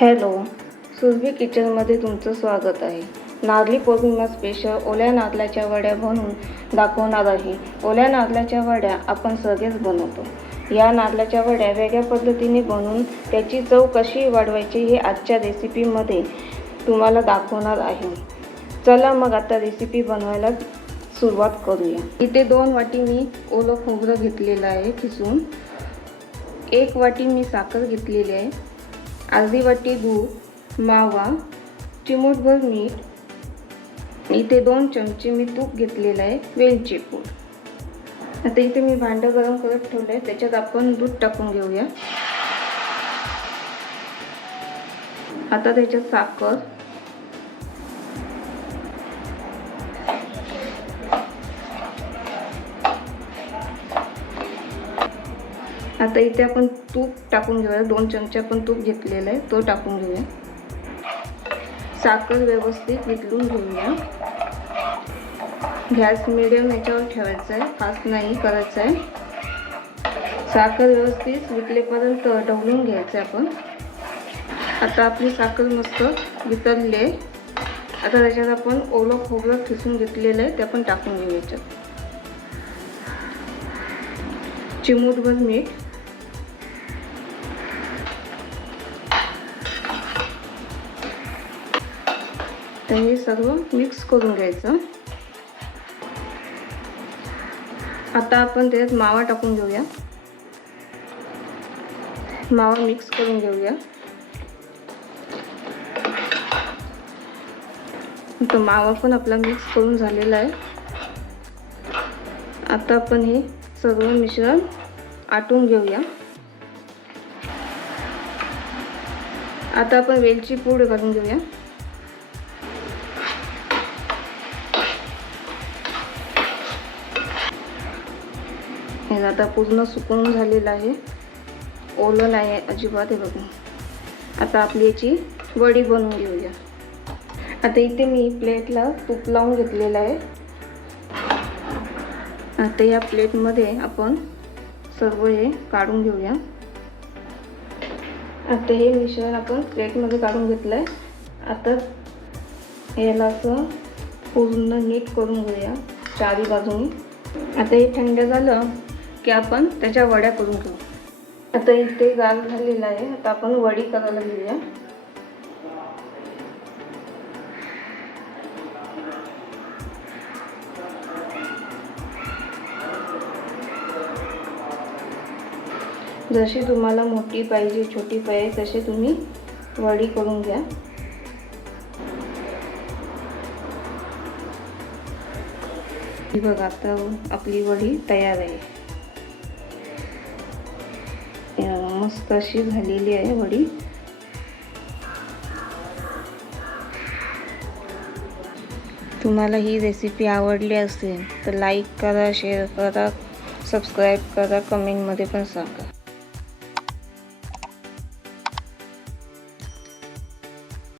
Hello, Surabhi किचनमध्ये तुमचं स्वागत आहे. नारळी पौर्णिमा स्पेशल ओल्या नारळाच्या वड्या बनवून दाखवणार आहे. ओल्या नारळाच्या वड्या आपण सगळेच बनवतो. या नारळाच्या वड्या वेगळ्या पद्धतीने बनवून त्याची चव कशी वाढवायची हे आजच्या रेसिपीमध्ये तुम्हाला दाखवणार आहे. चला मग आता रेसिपी बनवायला सुरुवात करूया. इथे 2 वाटी मी ओलं खोबरं घेतलेलं आहे खिसून. 1 वाटी मी साखर घेतलेली आहे. अर्धी वाटी दूध, मावा, चिमूटभर मीठ. इथे 2 चमचे मी तूप घेतलेलं आहे. वेलची पूड. आता इथे मी भांडं गरम करत ठेवलं आहे. त्याच्यात आपण दूध टाकून घेऊया. आता त्याच्यात साखर, आता इथे आपण तूप टाकून घेऊया. 2 चमचे आपण तूप घेतलेलं आहे, तो टाकून घेऊया. साखर व्यवस्थित वितळून घेऊया. गॅस मिडियम याच्यावर ठेवायचा आहे, फास्ट नाही करायचं आहे. साखर व्यवस्थित वितळेपर्यंत ढवळून घ्यायचं आहे आपण. आता आपली साखर मस्त वितळली आहे. आता त्याच्यात आपण ओलं खोबरं खिसून घेतलेलं आहे, ते आपण टाकून घेऊ. याच्यात चिमूटभर मीठ, तर हे सर्व मिक्स करून घ्यायचं. आता आपण त्यात मावा टाकून घेऊया. मावा मिक्स करून घेऊया. तो मावा पण आपला मिक्स करून झालेला आहे. आता आपण हे सर्व मिश्रण आटून घेऊया. आता आपण वेलची पूड घालून घेऊया. हे आता पूर्ण सुकून झालेलं आहे, ओलं नाही आहे अजिबात. हे बघा. आता आपली याची वडी बनवून घेऊया. आता इथे मी प्लेटला तूप लावून घेतलेलं आहे. आता या प्लेटमध्ये आपण सर्व हे काढून घेऊया. आता हे मिश्रण आपण प्लेटमध्ये काढून घेतलं आहे. आता याला असं पूर्ण नीट करून घेऊया चारी बाजूनी. आता हे थंड झालं की आपण त्याच्या वड्या करून घेऊ. आता इथे गार झालेलं आहे. आता आपण वडी करायला घेऊया. जशी तुम्हाला मोठी पाहिजे छोटी पाहिजे तसे तुम्ही वडी करून घ्या. बघा, आता आपली वडी तयार आहे. मस्त अशी झालेली आहे वडी. तुम्हाला ही रेसिपी आवडली असेल तर लाईक करा, शेअर करा, सबस्क्राईब करा, कमेंटमध्ये पण सांगा.